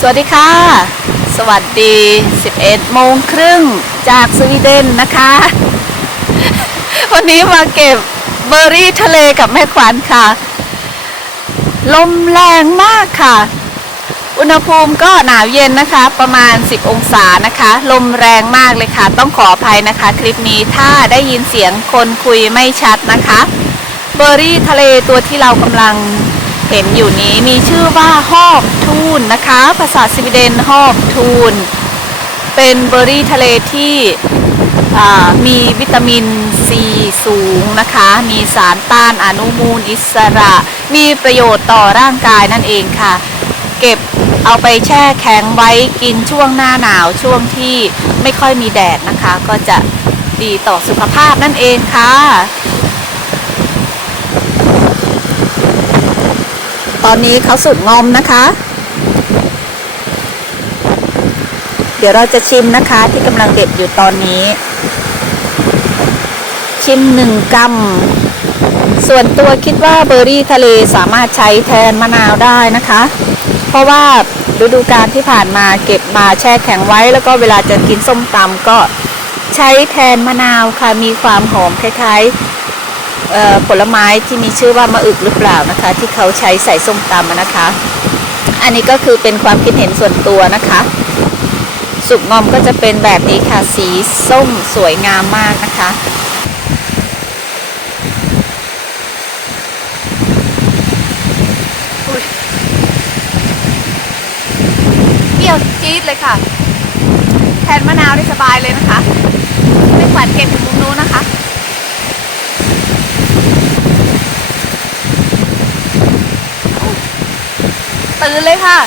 สวัสดีค่ะ สวัสดี 11 โมงครึ่งจากสวีเดนนะคะ วันนี้มาเก็บเบอร์รี่ทะเลกับแม่ขวัญค่ะ ลมแรงมากค่ะ อุณหภูมิก็หนาวเย็นนะคะ ประมาณ 10 องศานะคะ ลมแรงมากเลยค่ะ ต้องขออภัยนะคะ คลิปนี้ถ้าได้ยินเสียงคนคุยไม่ชัดนะคะ เบอร์รี่ทะเลตัวที่เรากำลัง เห็นอยู่นี้มีชื่อว่าฮอกทูนนะคะ ภาษาสวีเดนฮอกทูน เป็นเบอร์รี่ทะเลที่มีวิตามินซีสูงนะคะ มีสารต้านอนุมูลอิสระ มีประโยชน์ต่อร่างกายนั่นเองค่ะ เก็บเอาไปแช่แข็งไว้กินช่วงหน้าหนาวช่วงที่ไม่ค่อยมีแดดนะคะ ก็จะดีต่อสุขภาพนั่นเองค่ะ ตอนนี้เขาสุดงอมนะคะ เดี๋ยวเราจะชิมนะคะที่กำลังเด็ดอยู่ตอนนี้ ชิมหนึ่งกำส่วนตัวคิดว่าเบอร์รี่ทะเลสามารถใช้แทนมะนาวได้นะคะ เพราะว่าฤดูกาลที่ผ่านมาเก็บมาแช่แข็งไว้ แล้วก็เวลาจะกินส้มตำก็ใช้แทนมะนาวค่ะมีความหอมคล้าย ผลไม้ที่มีชื่อว่ามะอึกหรือเปล่านะคะ ที่เขาใช้ใส่ส้มตำนะคะ อันนี้ก็คือเป็นความคิดเห็นส่วนตัวนะคะ สุกงอมก็จะเป็นแบบนี้ค่ะสีส้มสวยงามมากนะคะเปรี้ยวจี๊ดเลยค่ะ แทนมะนาวได้สบายเลยนะคะไม่ขวัญเก็บอยู่มุมนู้นนะคะ ตื่นเลยค่ะ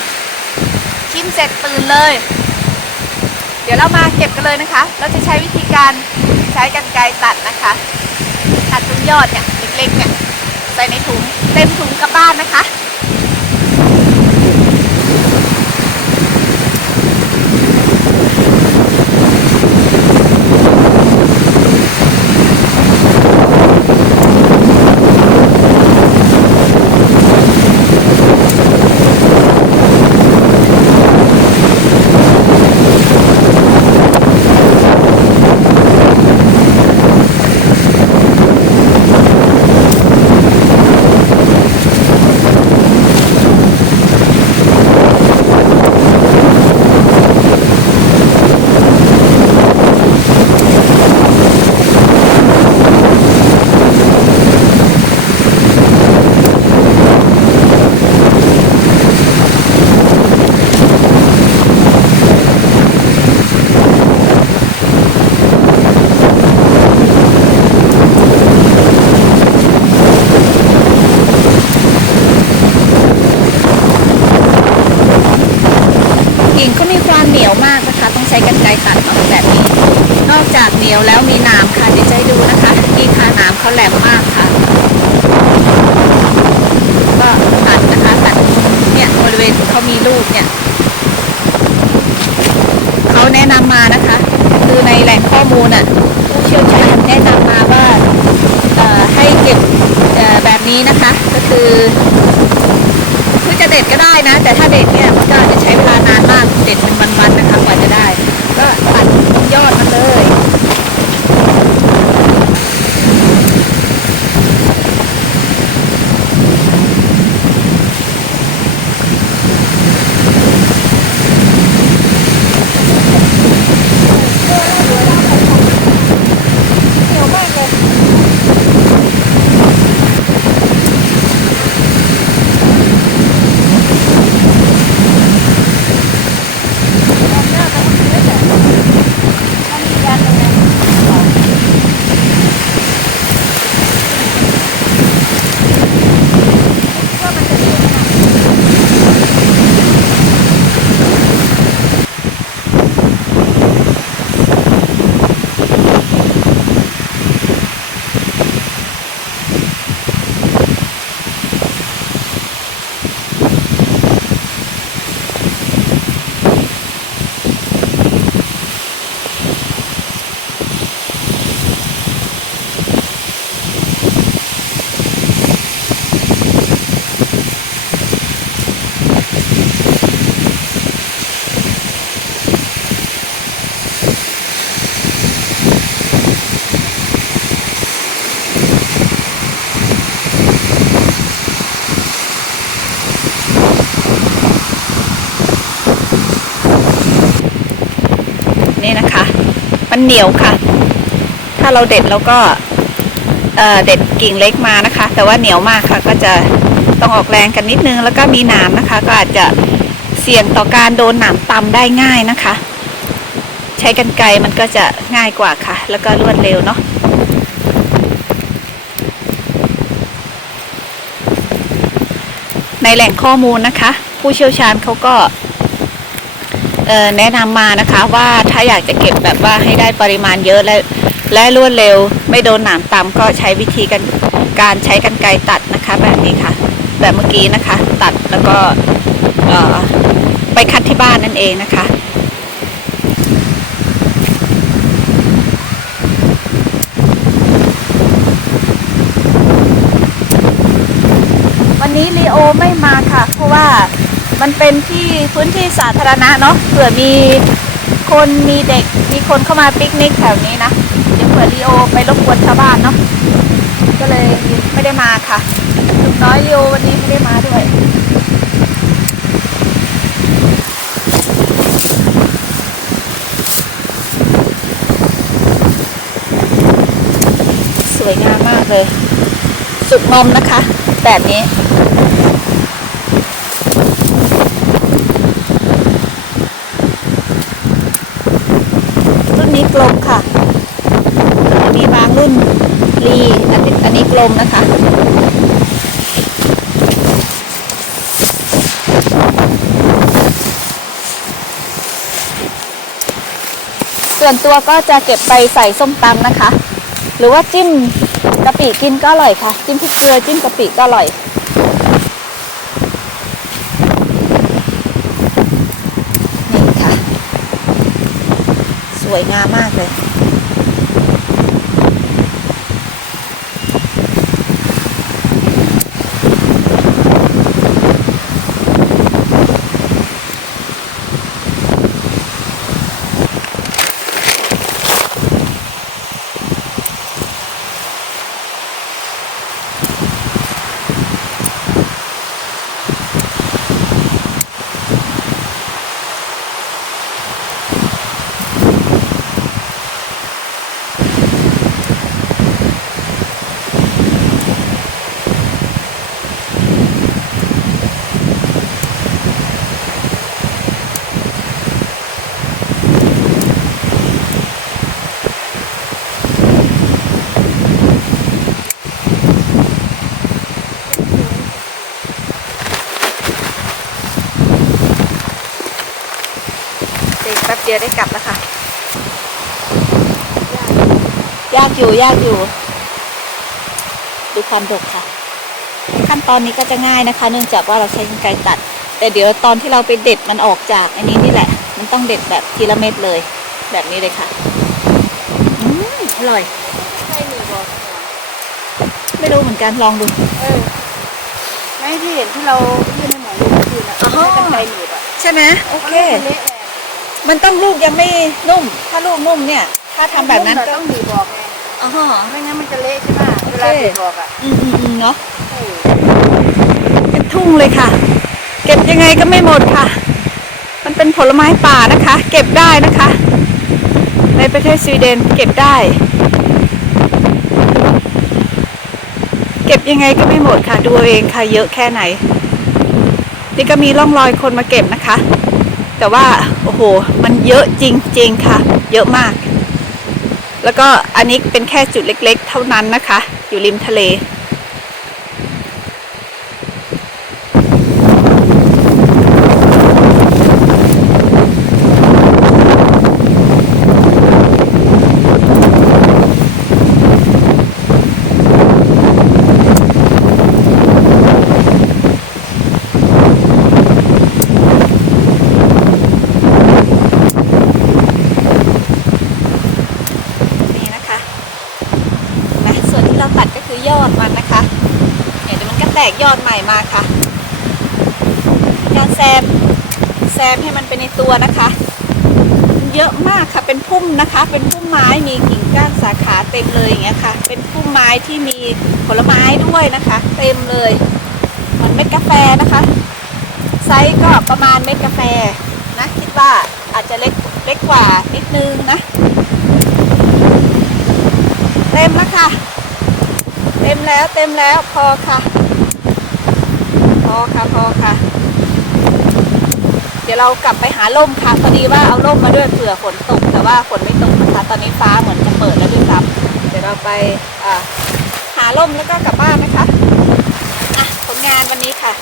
ชิมเสร็จตื่นเลย เดี๋ยวเรามาเก็บกันเลยนะคะ เราจะใช้วิธีการใช้กรรไกรตัดนะคะ ตัดตรงยอดเนี่ยเล็กๆเนี่ยใส่ในถุงเต็มถุงกลับบ้านนะคะ กิ่งก็มีความเหนียวมากนะคะ ต้องใช้กรรไกรตัดออกแบบนี้ นอกจากเหนี ยวแล้วมีหนามค่ะเดี๋ยวจะให้ดูนะคะนี่ค่ะหนามเขาแหลมมากค่ะ ก็ตัดนะคะตัดเนี่ยบริเวณเขามีลูกเนี่ยเขาแนะนำมานะคะ คือในแหล่งข้อมูลน่ะผู้เชี่ยวชาญแนะนำมาว่าให้เก็บแบบนี้นะคะ ก็คือคือจะเด็ดก็ได้นะ แต่ถ้าเด็ดเนี่ยมันก็จะใช้เวลานานมากเด็ดเป็นวันๆนะคะกว่าจะได้ ก็ตัดยอดนเลย เหนียวมากเลย น มันเหนียวค่ะ ถ้าเราเด็ดแล้วก็เอ่อเด็ดกิ่งเล็กมานะคะ แต่ว่าเหนียวมากค่ะ ก็จะต้องออกแรงกันนิดนึง แล้วก็มีหนามนะคะ ก็อาจจะเสี่ยงต่อการโดนหนามตำได้ง่ายนะคะ ใช้กันไกมันก็จะง่ายกว่าค่ะ แล้วก็รวดเร็วเนาะในแหล่งข้อมูลนะคะ ผู้เชี่ยวชาญเขาก็ แนะนำมานะคะว่าถ้าอยากจะเก็บแบบว่าให้ได้ปริมาณเยอะและและรวดเร็ว ไม่โดนหนามตำก็ใช้วิธีการการใช้กันไกตัดนะคะ แบบนี้ค่ะ แบบเมื่อกี้นะคะ ตัดแล้วก็ไปคัดที่บ้านนั่นเองนะคะวันนี้ลีโอไม่มาค่ะ เพราะว่า มันเป็นที่พื้นที่สาธารณะเนาะเผื่อมีคนมีเด็กมีคนเข้ามาปิกนิกแถวนี้นะเดี๋ยวเผื่อลีโอไปรบกวนชาวบ้านเนาะก็เลยไม่ได้มาค่ะลุงน้อยลีโอวันนี้ไม่ได้มาด้วยสวยงามมากเลย สุดนมนะคะ แบบนี้ รุ่นนี้กลมค่ะ มีบางรุ่น รีอันนี้อันนี้กลมนะคะส่วนตัวก็จะเก็บไปใส่ส้มตำนะคะ หรือว่าจิ้มกะปิกินก็อร่อยค่ะ จิ้มพริกเกลือจิ้มกะปิก็อร่อย นี่ค่ะ สวยงามมากเลย เด็กแป๊บเดียวได้กลับแล้วค่ะ ยากอยู่ยากอยู่ ดูความดกค่ะ ขั้นตอนนี้ก็จะง่ายนะคะ เนื่องจากว่าเราใช้กรรไกรตัด แต่เดี๋ยวตอนที่เราไปเด็ดมันออกจาก อันนี้นี่แหละ มันต้องเด็ดแบบทีละเม็ดเลย แบบนี้เลยค่ะ อืมอร่อยใช่หนึ่งบอกไม่รู้เหมือนกันลองดู เออไม่ที่เห็นที่เรายื่นให้หมอดูเมื่อคืนอะอ๋อใช้กันไกรหนีบอะใช่ไหมโอเคมันเละแหละ มันต้องลูกยังไม่นุ่ม ถ้าลูกนุ่มเนี่ย ถ้าทำแบบนั้นเราก็ต้องหนีบบอกไงอ๋อไม่งั้นมันจะเละใช่ไหมโอเคเวลาหนีบบอกอะอืมอืมอืมเนาะเออเป็นทุ่งเลยค่ะ เก็บยังไงก็ไม่หมดค่ะ มันเป็นผลไม้ป่านะคะ เก็บได้นะคะ ในประเทศสวีเดนเก็บได้ เก็บยังไงก็ไม่หมดค่ะ ดูเอาเองค่ะ เยอะแค่ไหน นี่ก็มีร่องรอยคนมาเก็บนะคะ แต่ว่าโอ้โห มันเยอะจริง ๆ ค่ะ เยอะมาก แล้วก็อันนี้เป็นแค่จุดเล็ก ๆ เท่านั้นนะคะ อยู่ริมทะเล นี่นะคะนะส่วนที่เราตัดก็คือยอดมันนะคะเนี่ยเดี๋ยวมันก็แตกยอดใหม่มาค่ะมีการแซมแซมให้มันเป็นในตัวนะคะ เยอะมากค่ะเป็นพุ่มนะคะ เป็นพุ่มไม้มีกิ่งก้านสาขาเต็มเลยอย่างเงี้ยค่ะ เป็นพุ่มไม้ที่มีผลไม้ด้วยนะคะ เต็มเลยเหมือนเม็ดกาแฟนะคะไซส์ก็ประมาณเม็ดกาแฟนะคิดว่าอาจจะเล็กเล็กกว่านิดนึงนะ เต็มแล้วค่ะ เต็มแล้วเต็มแล้วพอค่ะ อค่ะพอค่ะ เดี๋ยวเรากลับไปหาร่มค่ะพอดีว่าเอาร่มมาด้วยเผื่อฝนตก แต่ว่าฝนไม่ตกนะคะตอนนี้ฟ้าเหมือนจะเปิดแล้วด้วยซ้ำเดี๋ยวเราไปหาร่มแล้วก็กลับบ้านนะคะอะผลงานวันนี้ค่ะ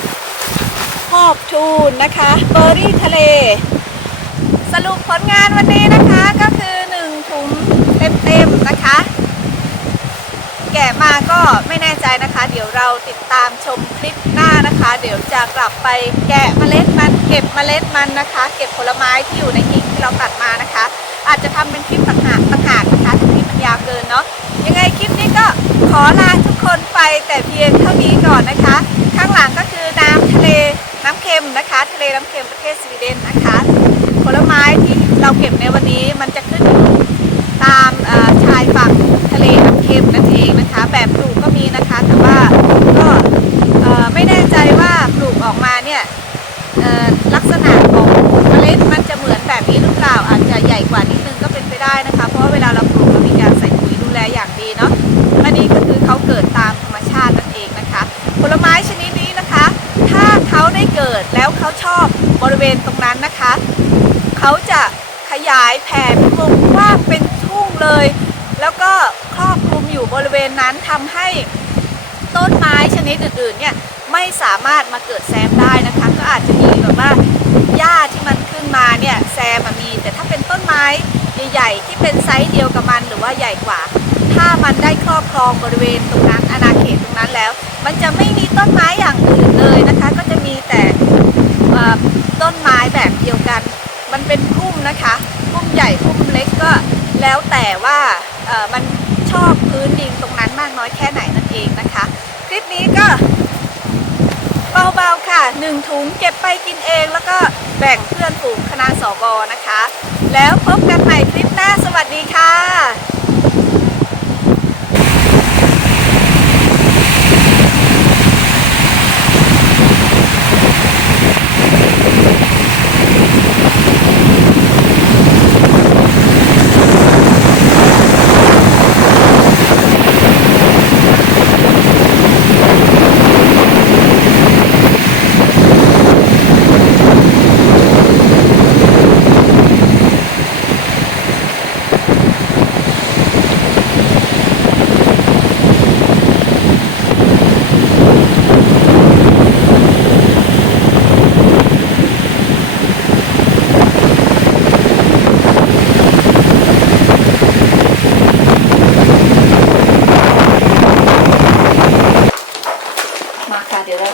หอบทูนนะคะเบอร์รี่ทะเล สรุปผลงานวันนี้นะคะก็คือ1ถุงเต็มๆนะคะ แกะมาก็ไม่แน่ใจนะคะ เดี๋ยวเราติดตามชมคลิปหน้านะคะ เดี๋ยวจะกลับไปแกะเมล็ดมัน เก็บเมล็ดมันนะคะ เก็บผลไม้ที่อยู่ในกิ่งที่เราตัดมานะคะ อาจจะทำเป็นคลิปต่างหากต่างหากนะคะคลิปมันยาวเกินเนาะยังไงคลิปนี้ก็ขอลาทุกคนไปแต่เพียงเท่านี้ก่อนนะคะ ข้างหลังก็คือน้ำทะเลน้ำเค็มนะคะ ทะเลน้ำเค็มประเทศสวีเดนนะคะ ผลไม้ที่เราเก็บในวันนี้มันจะขึ้นอยู่ตามชายฝั่ง ทะเลน้ำเค็มนั่นเองนะคะ แบบปลูกก็มีนะคะ แต่ว่าก็ไม่แน่ใจว่าปลูกออกมาเนี่ยลักษณะของเมล็ดมันจะเหมือนแบบนี้หรือเปล่าอาจจะใหญ่กว่านิดนึงก็เป็นไปได้นะคะ เพราะว่าเวลาเราปลูกเรามีการใส่ปุ๋ยดูแลอย่างดีเนาะอันนี้ก็คือเขาเกิดตามธรรมชาตินั่นเองนะคะ ผลไม้ชนิดนี้นะคะ ถ้าเขาได้เกิดแล้วเขาชอบบริเวณตรงนั้นนะคะ เขาจะขยายแผ่เป็นวงกว้างเป็นทุ่งเลย แล้วก็ครอบคลุมอยู่บ ริเวณนั้นทำให้ต้นไม้ชนิดอื่นๆเนี่ยไม่สามารถมาเกิดแซมได้นะคะ ก็อาจจะมีแบบว่าหญ้าที่มันขึ้นมาเนี่ยแซมอะมี แต่ถ้าเป็นต้นไม้ใหญ่ๆที่เป็นไซส์เดียวกับมันหรือว่าใหญ่กว่า ถ้ามันได้ครอบครองบริเวณตรงนั้นอาณาเขตตรงนั้นแล้ว มันจะไม่มีต้นไม้อย่างอื่นเลยนะคะ ก็จะมีแต่ต้นไม้แบบเดียวกัน มันเป็นพุ่มนะคะพุ่มใหญ่พุ่มเล็กก็แล้วแต่ว่าเออมัน ชอบพื้นดินตรงนั้นมากน้อยแค่ไหนนั่นเองนะคะ คลิปนี้ก็เบาๆค่ะหนึ่งถุงเก็บไปกินเองแล้วก็แบ่งเพื่อนฝูงคณะสอบอนะคะ แล้วพบกันใหม่คลิปหน้าสวัสดีค่ะ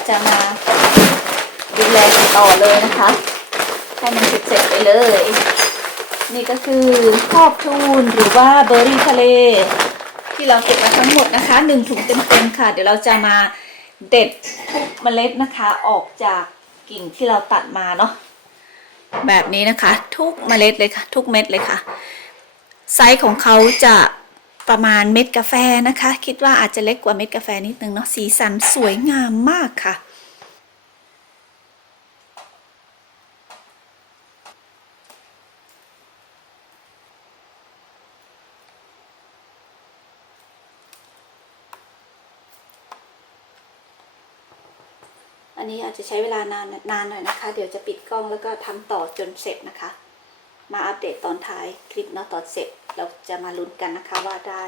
จะมาดูแลกันต่อเลยนะคะให้มันเสร็จไปเลย นี่ก็คือครอบทูนหรือว่าเบอร์รี่ทะเล ที่เราเก็บมาทั้งหมดนะคะหนึ่งถุงเต็มๆค่ะ เดี๋ยวเราจะมาเด็ดทุกเมล็ดนะคะออกจากกิ่งที่เราตัดมาเนาะแบบนี้นะคะ ทุกเมล็ดเลยค่ะ ทุกเม็ดเลยค่ะ ไซส์ของเขาจะ ประมาณเม็ดกาแฟนะคะ คิดว่าอาจจะเล็กกว่าเม็ดกาแฟนิดนึงเนาะสีสันสวยงามมากค่ะ อันนี้อาจจะใช้เวลานานนานหน่อยนะคะ เดี๋ยวจะปิดกล้องแล้วก็ทำต่อจนเสร็จนะคะ มาอัปเดตตอนท้ายคลิปเนาะตอนเสร็จ เราจะมาลุ้นกันนะคะว่าได้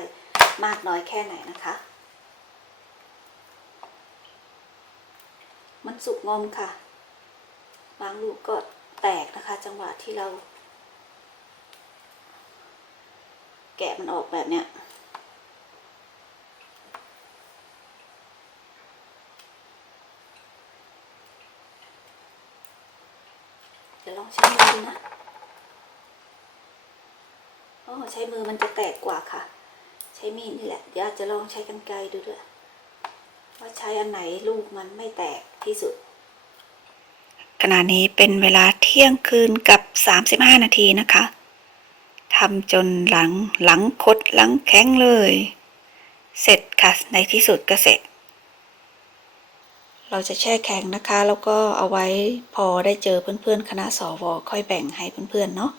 มากน้อยแค่ไหนนะคะ มันสุกงอมค่ะ บางลูกก็แตกนะคะ จังหวะที่เรา แกะมันออกแบบเนี้ย เดี๋ยวลองใช้มือดูนะ โอ้ ใช้มือมันจะแตกกว่าค่ะ ใช้มีดนี่แหละ เดี๋ยวอาจจะลองใช้กันไกรดูด้วย ว่าใช้อันไหนลูกมันไม่แตกที่สุด ขณะนี้เป็นเวลาเที่ยงคืนกับ 35 นาทีนะคะทำจนหลังหลังคดหลังแข็งเลย เสร็จค่ะ ในที่สุดก็เสร็จ เราจะแช่แข็งนะคะ แล้วก็เอาไว้พอได้เจอเพื่อนๆ คณะสวค่อยแบ่งให้เพื่อนๆเนาะ